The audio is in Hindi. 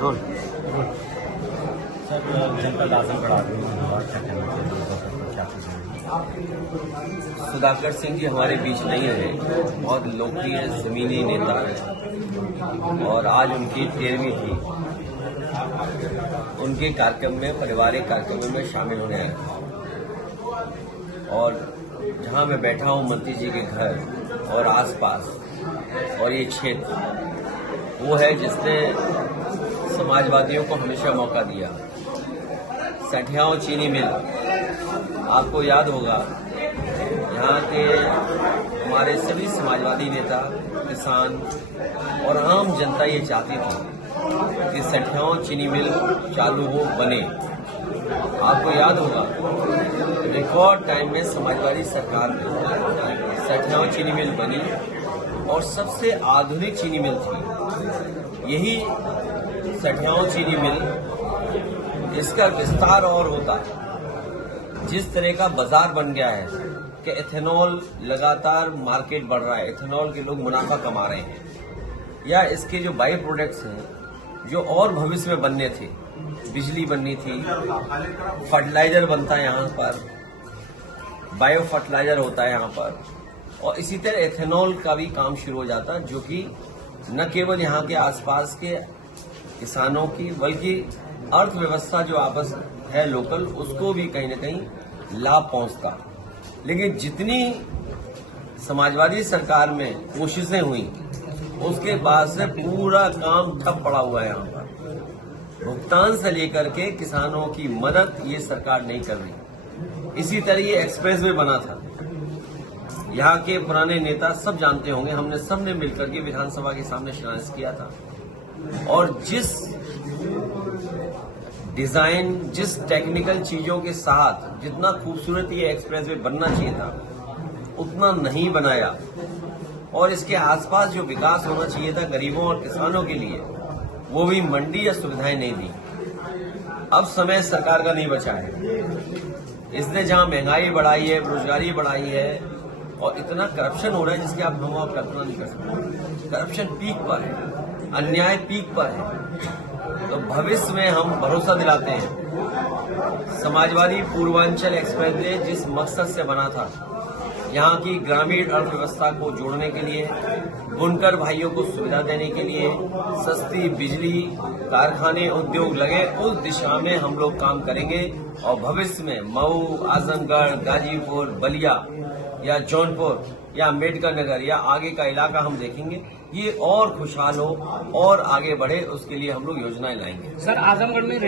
हाँ। सर, जनपद आजमगढ़ सुधाकर सिंह जी हमारे बीच नहीं रहे, बहुत लोकप्रिय जमीनी नेता हैं और आज उनकी 13वीं थी। उनके कार्यक्रम में, पारिवारिक कार्यक्रमों में शामिल होने आए और जहां मैं बैठा हूं मंत्री जी के घर और आसपास और ये क्षेत्र वो है जिसने समाजवादियों को हमेशा मौका दिया। सठियाओं चीनी मिल, आपको याद होगा, यहाँ के हमारे सभी समाजवादी नेता, किसान और आम जनता ये चाहती थी कि सठियाओं चीनी मिल चालू हो, बने। आपको याद होगा, रिकॉर्ड टाइम में समाजवादी सरकार में सठियाओं चीनी मिल बनी और सबसे आधुनिक चीनी मिल थी यही सठियाओं चीनी मिल। इसका विस्तार और होता, जिस तरह का बाजार बन गया है कि एथेनॉल लगातार मार्केट बढ़ रहा है, एथेनॉल के लोग मुनाफा कमा रहे हैं, या इसके जो बाई प्रोडक्ट्स हैं जो और भविष्य में बनने थे, बिजली बननी थी, फर्टिलाइजर बनता है यहाँ पर, बायो फर्टिलाइजर होता है यहाँ पर, और इसी तरह एथेनॉल का भी काम शुरू हो जाता, जो कि न केवल यहाँ के आसपास के किसानों की बल्कि अर्थव्यवस्था जो आपस है लोकल, उसको भी कहीं न कहीं लाभ पहुंचता। लेकिन जितनी समाजवादी सरकार में कोशिशें हुई, उसके बाद से पूरा काम ठप पड़ा हुआ है। यहाँ पर भुगतान से लेकर के किसानों की मदद ये सरकार नहीं कर रही। इसी तरह ये एक्सप्रेस वे बना था, यहाँ के पुराने नेता सब जानते होंगे, हमने सबने मिलकर के विधानसभा के सामने शिलान्यास किया था, और जिस डिजाइन, जिस टेक्निकल चीजों के साथ जितना खूबसूरत ये एक्सप्रेसवे बनना चाहिए था, उतना नहीं बनाया, और इसके आसपास जो विकास होना चाहिए था गरीबों और किसानों के लिए, वो भी मंडी या सुविधाएं नहीं दी। अब समय सरकार का नहीं बचा है। इसने जहां महंगाई बढ़ाई है, बेरोजगारी बढ़ाई है और इतना करप्शन हो रहा है जिसकी हम कल्पना नहीं कर सकते। करप्शन पीक पर है, अन्याय पीक पर है। तो भविष्य में हम भरोसा दिलाते हैं, समाजवादी पूर्वांचल एक्सप्रेसवे जिस मकसद से बना था, यहाँ की ग्रामीण अर्थव्यवस्था को जोड़ने के लिए, बुनकर भाइयों को सुविधा देने के लिए, सस्ती बिजली, कारखाने, उद्योग लगे, उस दिशा में हम लोग काम करेंगे। और भविष्य में मऊ, आजमगढ़, गाजीपुर, बलिया या जौनपुर या अम्बेडकर नगर या आगे का इलाका हम देखेंगे, ये और खुशहाल हो और आगे बढ़े, उसके लिए हम लोग योजनाएं लाएंगे। सर, आजमगढ़ में